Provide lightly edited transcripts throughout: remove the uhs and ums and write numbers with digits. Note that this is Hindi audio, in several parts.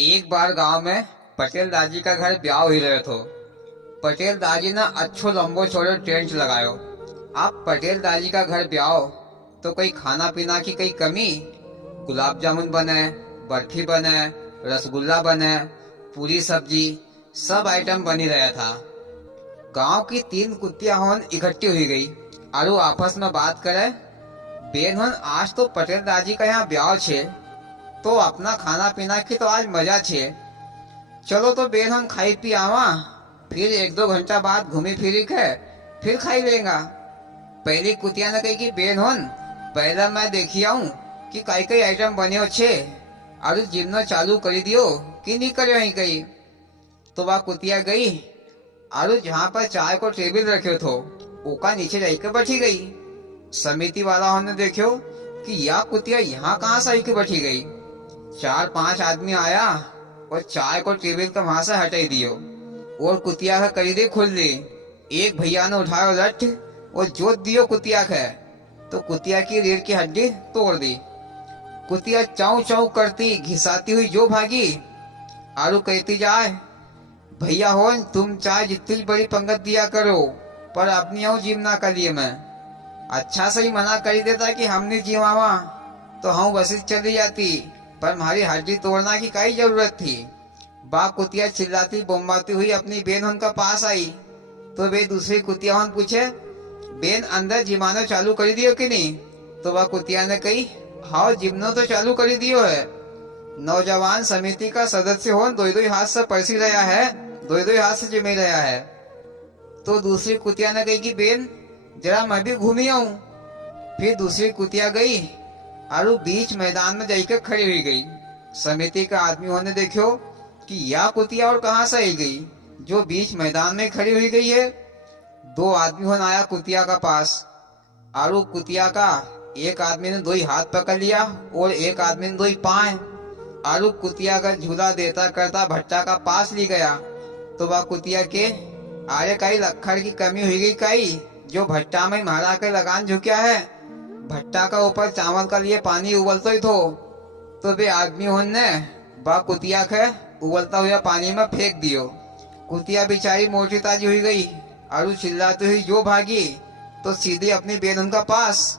एक बार गांव में पटेल दादी का घर ब्याह ही रहे थो। पटेल दादी ने अच्छो लंबो चौड़ो टेंट लगायो। आप पटेल दादी का घर ब्याह तो कोई खाना पीना की कोई कमी? गुलाब जामुन बने, बर्फी बने, रसगुल्ला बने, पूरी सब्जी, सब आइटम बनी रहा था। गांव की 3 कुतिया होन इकट्ठी हुई गई और आपस में बात करे, बेन होन आज तो पटेल दादी का यहाँ ब्याह छे, तो अपना खाना पीना की तो आज मजा छे। चलो तो बेन हम खाई पी आवा, फिर 1-2 घंटा बाद घूमी फिरी के फिर खाई लेगा। पहली कुतिया ने कही कि बेन होन पहला मैं देखी आऊं कि कई कई आइटम बने छे और जिमनो चालू कर दियो कि नहीं करियो ही कही। तो वह कुतिया गई और जहाँ पर चाय को टेबल रखे थो ओका नीचे जाकर बैठी गई। समिति वाला ने देखो कि यह कुतिया यहाँ कहाँ से आके बैठी गई। 4-5 आदमी आया और चाय को टेबल का वहां से हटाई दियो और कुतिया का करीदे खुल ली। एक भैया ने उठाया लठ और जोत दियो कुतिया के, तो कुतिया की रीढ़ की हड्डी तोड़ दी। कुतिया चाऊ चाऊ करती घिसाती हुई जो भागी। आरू कहती जाए, भैया हो तुम चाहे जितनी बड़ी पंगत दिया करो पर अपनी आऊ जिम ना करिए। मैं अच्छा सही मना कर देता कि हमने जिमावा तो हम बस चली जाती, पर हमारी हड्डी तोड़ना की कई जरूरत थी। बा कुतिया चिल्लाती बोम्बाती हुई अपनी बेन उनका पास आई। तो वे दूसरी कुतिया उन पूछे, बेन अंदर जिमानो चालू कर दियो कि नहीं? तो वह कुतिया ने कही, हाँ जिमनो तो चालू कर दियो है। नौजवान समिति का सदस्य हो दो हाथ से परसी रहा है, दो हाथ से जिमे रहा है। तो दूसरी कुतिया ने कही कि बेन जरा मैं भी घूमी आऊं। फिर दूसरी कुतिया गई और बीच मैदान में जाकर खड़ी हुई गई। समिति का आदमी होने देखो कि यह कुतिया और कहां से आई गई जो बीच मैदान में खड़ी हुई गई है। 2 आदमी होने आया कुतिया का पास और कुतिया का एक आदमी ने 2 हाथ पकड़ लिया और एक आदमी ने 2 पांव और कुतिया का झूला देता करता भट्टा का पास ली गया। तो वह कुतिया के आरे कई लखड़ की कमी हुई गई कई जो भट्टा में मारा के लगान झुकिया है। भट्टा का ऊपर चावल का लिए पानी उबलता ही तो वे आदमी होने बा कुतिया के उबलता हुआ पानी में फेंक दियो। कुतिया बेचारी मोटी ताजी हुई गई और चिल्लाती हुई जो भागी तो सीधे अपनी बेनहुन का पास।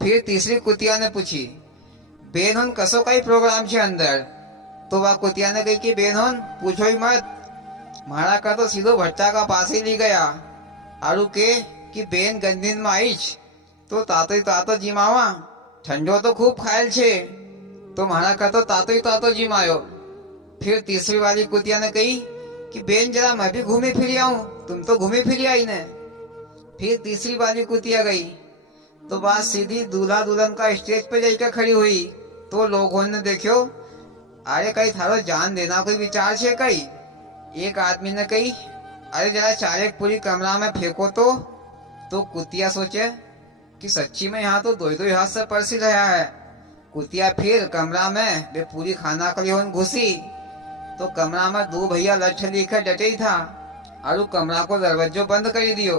फिर तीसरी कुतिया ने पूछी, बेनहुन कसो का ही प्रोग्राम छे अंदर? तो वह कुतिया ने कही कि बेनहुन पूछो ही मत, मारा का तो सीधो भट्टा का पास ही ली गया और के कि बेन गंदीन में आईच तो तातो जिमावा, ठंडो तो खूब खायल छे तो मारा का तो तातो जिमायो। फिर तीसरी वाली कुतिया ने कही कि बेन जरा मैं भी घूमी फिरी आऊं, तुम तो घूमी फिरी आई ने। फिर तीसरी वाली कुतिया गई तो बात सीधी दूल्हा दुल्हन का स्टेज पे जाकर खड़ी हुई। तो लोगों ने देखो, अरे कहीं थारो जान देना कोई विचार छे कई? एक आदमी ने कही, अरे जरा चारेक पूरी कमरा में फेंको तो कुतिया सोचे कि सच्ची में यहाँ तो 2 हाथ से परसी रहा है। कुतिया फिर कमरा में वे पूरी खाना के लिए घुसी तो कमरा में 2 भैया लठ लेकर डटे ही था और कमरा को दरवाजो बंद कर दियो।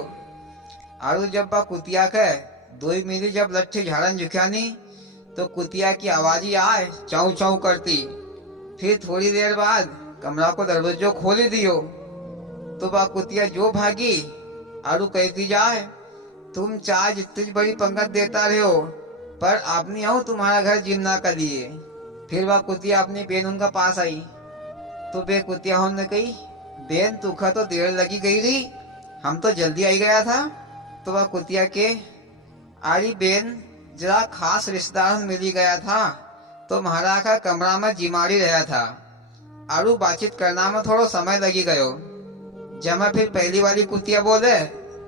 और जब बा कुतिया के 2 मिली जब लट्ठी झाड़न झुकियानी तो कुतिया की आवाज ही आए चाऊ चाऊ करती। फिर थोड़ी देर बाद कमरा को दरवाजो खोल दियो तो बा कुतिया जो भागी और कहती जाए, तुम चाहे जितनी बड़ी पंगत देता रहे हो पर आपने आऊं तुम्हारा घर जिमना कर लिए। फिर वह कुतिया अपनी बेन उनका पास आई तो बे कुतिया ने कही, बेन तुखा तो देर लगी गई रही, हम तो जल्दी आई गया था। तो वह कुतिया के आरी बेन जरा खास रिश्तेदार मिली गया था तो महाराज का कमरा में जिमारी रहा था और बातचीत करना में थोड़ा समय लगी गयो। जब मैं फिर पहली वाली कुतिया बोले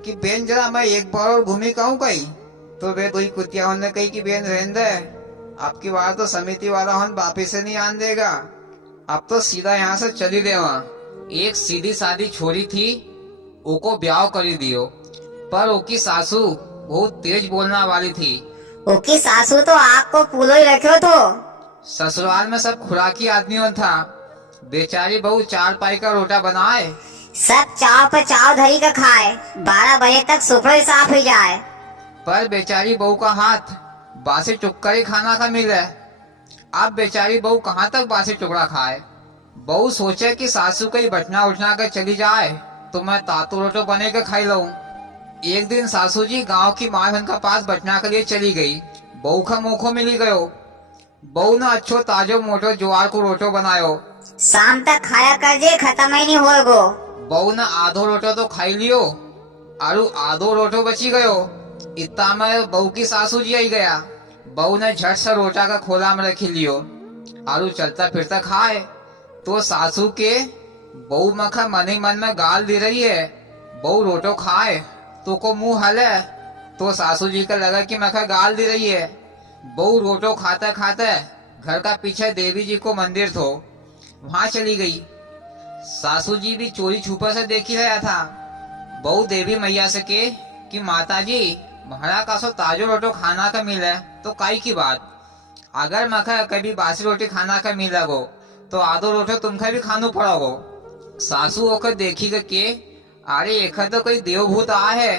कि बेन जरा मैं एक बार और घूमी कहूँ कहीं, तो वे 2 कुतिया ने कही कि बेन रहने दे, आपकी बार तो समिति वाला हन वापिस से नहीं आन देगा, अब तो सीधा यहाँ से चली देवा। एक सीधी सादी छोरी थी, ओको ब्याह करी दियो, पर ओकी सासू बहुत तेज बोलना वाली थी। ओकी सासू तो आपको पूलो ही रखो तो। ससुराल में सब खुराकी आदमियों था, बेचारी बहू 4 पाई का रोटा बनाए, सब चाव पे चाव धरी का खाए, 12 बजे तक सुपड़े साफ हो जाए। पर बेचारी बहू का हाथ बासी टुक्कर ही खाना का मिले। अब बेचारी बहू कहाँ तक बासी टुकड़ा खाए। बहू सोचे कि सासू कहीं बटना उठना कर चली जाए तो मैं तातू रोटो बने के खाई लूं। एक दिन सासू जी गांव की माँ उनका पास बटना के लिए चली गई। बहू का मुखो मिली गयो। बहू ने अच्छो ताजो मोटो ज्वार को रोटो बनायो। शाम तक खाया कर जे, खत्म ही नहीं होएगो। बहू ने आधो रोटो तो खाई लियो और आधो रोटो बची गयो। इतना में बहू की सासू जी आई गया। बहू ने झट से रोटा का खोला में रखी लियो और चलता फिरता खाए तो सासू के बहू मखा मन ही मन में गाल दे रही है। बहू रोटो खाए तो को मुंह हले तो सासू जी का लगा कि मखा गाल दे रही है। बहू रोटो खाते खाते घर का पीछे देवी जी को मंदिर थो, वहां चली गई। सासू जी भी चोरी छुपा से देख ही रहा था। बहू देवी मैया से के कि माता जी महारा का सो ताजो रोटो खाना का मिले तो काई की बात, अगर मखा कभी बासी रोटी खाना का मिलेगो तो आधो रोटो तुमका भी खानो पड़ोगो। सासू होकर देखी के अरे एक तो कोई देवभूत आ है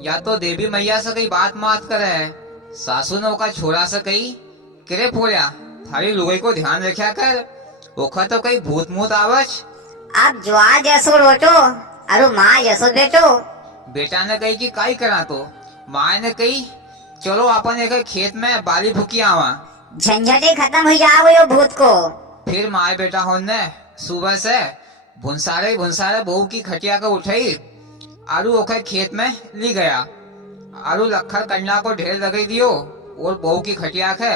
या तो देवी मैया से कई बात मात करे है। सासू ने ओका छोरा से कही किरे फोड़िया थारी लुगाई को ध्यान रखा कर, ओखा तो कई भूत मूत आवच। अब ज्वार जसो रोटो और माँ जसो बेटो। बेटा ने कही कि काई करा तो माँ ने कही चलो अपन एक खेत में बाली फूकी आवा, झंझटे खत्म हो जाओ यो भूत को। फिर माए बेटा होने सुबह से भुनसारे बहू की खटिया को उठाई आरू ओखर खेत में ली गया। आरू लखर कंडा को ढेर लगा दियो और बहू की खटिया के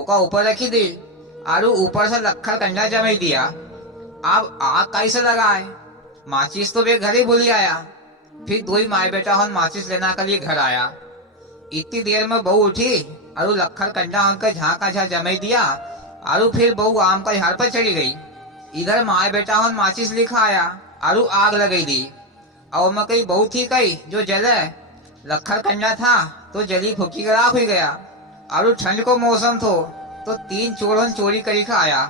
ओका ऊपर रखी दी। आरू ऊपर से लखर कंडा जमाई दिया। अब आग कैसे लगाए, माचिस तो वे घर ही भूल आया। फिर दो ही माए बेटा हन माचिस लेना के लिए घर आया। इतनी देर में बहू उठी आरू लखर कंडा उनका झाँका झा जमाई दिया। आरू फिर बहू आम का झाड़ पर चढ़ी गई। इधर माए बेटा हन माचिस लिखा आया आरू आग लगाई दी। और मैं कही बहू थी कही जो जले, लखर कंडा था तो जली फूकी का राख हो गया। आरू ठंड को मौसम थो तो 3 चोर चोरी करी का आया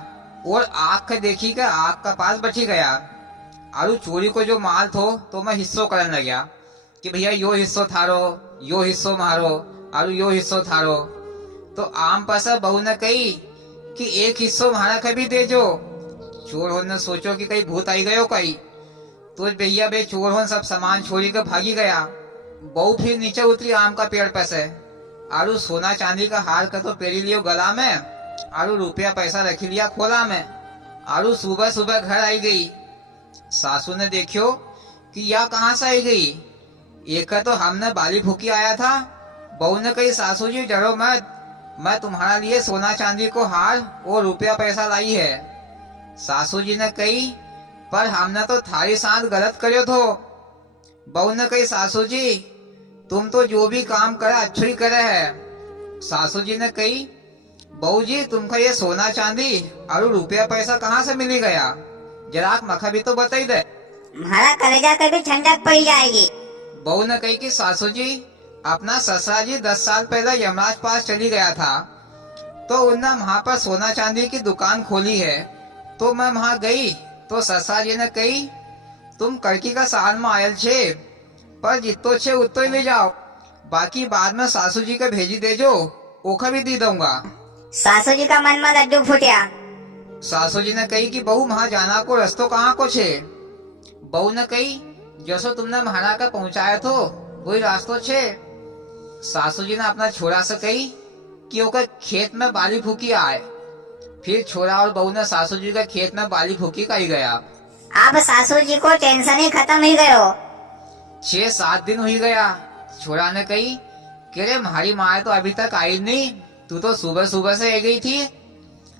और आग के देखी का आग का पास बैठी गया। आरू चोरी को जो माल थो तो मैं हिस्सों करने लगा कि भैया यो हिस्सो थारो, यो हिस्सो मारो और यो हिस्सो थारो। तो आम पासा बहू ने कही कि एक हिस्सो मारा कभी दे जो। चोर होने ने सोचो कि कहीं भूत आई गयो कहीं, तो भैया बे चोर होन सब सामान छोड़ी कर भागी गया। बहू फिर नीचे उतरी आम का पेड़ पे से आरू सोना चांदी का हार का तो पेरी लियो गला में आरू रुपया पैसा रखी लिया खोला में। आरू सुबह सुबह घर आई गई। सासू ने देखियो कि यह कहाँ से आई गई। एक तो हमने बाली फूकी आया था। बहू ने कही सासू जी डरो मत, मैं तुम्हारा लिए सोना चांदी को हार और रुपया पैसा लाई है। सासू जी ने कही पर हमने तो थारी साथ गलत करो थो। बहू ने कही सासू जी तुम तो जो भी काम करे अच्छो ही करे है। सासू जी ने कही बहू जी तुमको ये सोना चांदी और रुपया पैसा कहाँ से मिली गया, जरा मखा भी तो बताई दे, हमारा कलेजा कभी ठंडक पड़ जाएगी। बहू ने कही कि सासू जी अपना ससुरा जी 10 साल पहले यमराज पास चली गया था तो उनने वहाँ पर सोना चांदी की दुकान खोली है। तो मैं वहाँ गई तो ससुरा जी ने कही तुम कड़की का साल में आयल छे पर जितो छे उतो ही ले जाओ, बाकी बाद में सासू जी को भेजी दे जो, ओखा भी दे दूंगा। सासू जी का मन में लड्डू फूटिया। सासू जी ने कही कि बहू वहाँ जाना को रस्तो कहाँ को छे। बहू ने कही जैसो तुमने महारा का पहुँचाया तो वही रास्तो छे। सासू जी ने अपना छोरा से कही कि ओकर खेत में बाली फूकी आए। फिर छोरा और बहू ने सासू जी के खेत में बाली फूकी कही गया। अब सासू जी को टेंशन ही खत्म ही गयो। 6-7 दिन हुई गया। छोरा ने कही कि रे हमारी माँ तो अभी तक आई नहीं, तू तो सुबह सुबह से आ गई थी,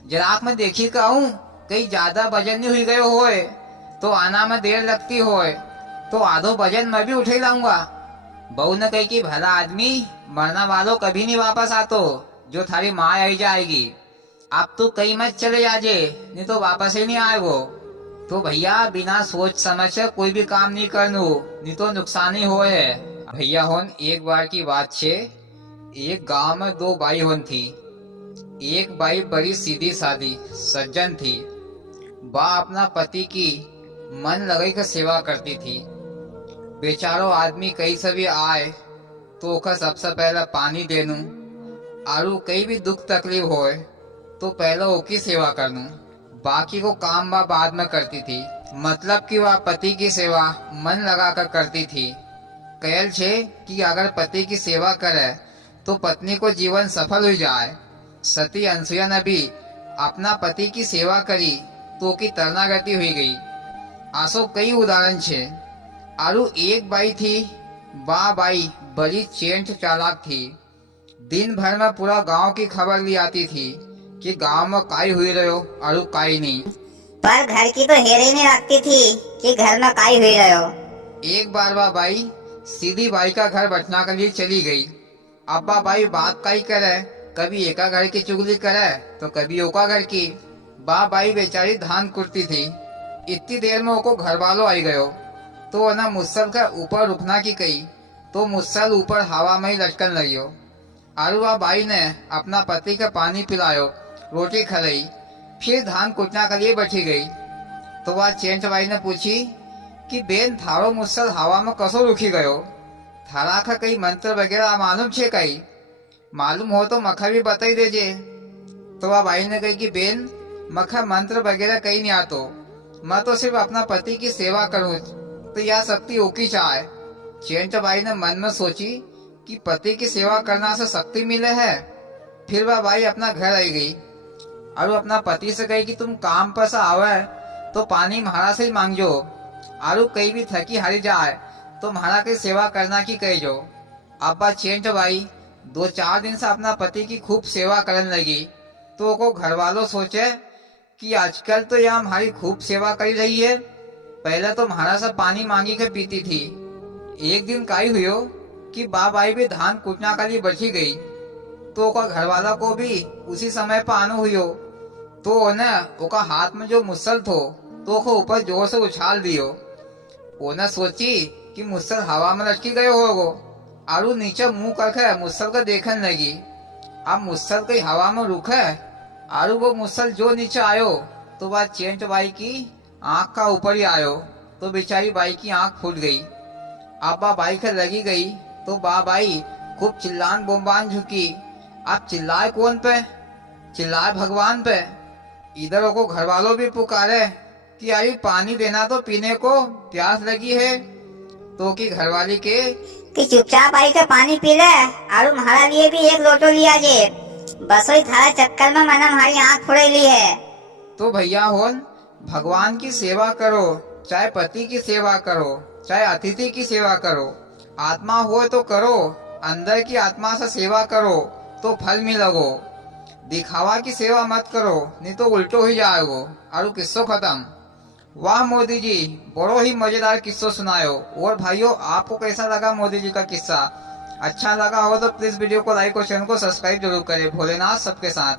जरा मैं देखी कहूँ कहीं ज्यादा वजन नहीं हुई गयो होए तो आना में देर लगती होए तो आधो वजन मैं भी उठे लाऊंगा। बहू ने कही कि भला आदमी मरना वालों कभी नहीं वापस आतो, जो थारी माँ आई जाएगी। अब तू कहीं मत चले जाजे नहीं तो वापस ही नहीं आएगो। तो भैया बिना सोच समझ से कोई भी काम नहीं करनू नहीं तो नुकसान ही होए। भैया होन एक बार की बात छे, एक गांव में 2 बाई होन थी। एक बाई बड़ी सीधी सादी सज्जन थी। बा अपना पति की मन लगाई कर सेवा करती थी। बेचारो आदमी कहीं से भी आए तो ओका सबसे पहले पानी देनू आरू कहीं भी दुख तकलीफ होए तो पहले ओकी सेवा करनू। बाकी को काम वह बाद में करती थी। मतलब कि वह पति की सेवा मन लगाकर करती थी। कहल छे कि अगर पति की सेवा करे तो पत्नी को जीवन सफल हो जाए। सती अनसुया ने भी अपना पति की सेवा करी तो की तरनागति हुई गई। आसो कई उदाहरण छे। आरु एक बाई थी, बा बाई बड़ी चेंट चालाक थी। दिन भर में पूरा गांव की खबर ली आती थी कि गांव में काई हुई रहो और काई नहीं। पर घर की तो हेर ही नहीं रखती थी कि घर में काई हुई रहो। एक बार वह बाई सीधी बाई का घर बटना के लिए चली गई। अब वह बाई बात काई करे, कभी एका घर की चुगली करे तो कभी ओका घर की। बा बाई बेचारी धान कुटती थी। इतनी देर में ओको घर वालों आई गयो तो ना मुसल का ऊपर रुकना की कही तो मुसल ऊपर हवा में ही लटकन लगियो। आरु वह बाई ने अपना पति का पानी पिलायो, रोटी खलाई, फिर धान कुटना के लिए बैठी गई। तो वह चेंट बाई ने पूछी कि बेन थारो मुसल हवा में कसो रुकी गयो, थारा का कई मंत्र वगैरह मालूम छे कई? मालूम हो तो मखा भी बताई देजे। तो वह बाई ने कही कि बेन मखा मंत्र वगैरह कहीं नहीं आतो, मैं तो सिर्फ अपना पति की सेवा करूं तो यह शक्ति ओकी चाहे। चेंट बाई ने मन में सोची कि पति की सेवा करना से शक्ति मिले है। फिर वह बाई अपना घर आई गई और अपना पति से कही कि तुम काम पर से आवे तो पानी महारा से ही मांगजो, आरु कहीं भी थकी हारी जाए तो महारा की सेवा करना की कही जो। अब वह चेंट बाई 2-4 दिन से अपना पति की खूब सेवा करने लगी। तो को घर वालों सोचे कि आजकल तो यह हमारी खूब सेवा कर रही है, पहले तो महारा से पानी मांगी के पीती थी। एक दिन काई हुई कि बा बाई भी धान कूटना के लिए बैठी गई तो ओका घर वाला को भी उसी समय पर आनो हुई। तो उन्हें ओका हाथ में जो मुसल थो तो ओको ऊपर जोर से उछाल दियो। उन्हें सोची कि मुसल हवा में लटकी गयो होगो, आरु नीचे मुंह करके मुसल को देखने लगी। अब मुसल कहीं हवा में रुके आरु वो मुसल जो नीचे आयो तो वह चेंट बाई की आंख का ऊपर ही आयो तो बेचारी बाई की आंख फूट गई। अब बा बाई के लगी गई तो बा बाई खूब चिल्लान बोम्बान झुकी। अब चिल्लाए कौन पे? चिल्लाए भगवान पे। इधर को घर वालों भी पुकारे कि आई पानी देना तो पीने को, प्यास लगी है। तो की घरवाली के कि चुपचाप आई के पानी पी ले और हमारा लिए भी एक लोटो लिया जे, बस वही थारा चक्कर में मैंने हमारी आँख फोड़ेली है। तो भैया होन भगवान की सेवा करो, चाहे पति की सेवा करो, चाहे अतिथि की सेवा करो, आत्मा हो तो करो, अंदर की आत्मा से सेवा करो तो फल मिलेगो। दिखावा की सेवा मत करो नहीं तो उल्टो ही जाएगो। और किस्सो खत्म। वाह मोदी जी, बड़ो ही मजेदार किस्सो सुनायो। और भाइयों आपको कैसा लगा मोदी जी का किस्सा? अच्छा लगा हो तो प्लीज वीडियो को लाइक और चैनल को सब्सक्राइब जरूर करें। भोलेनाथ सबके साथ।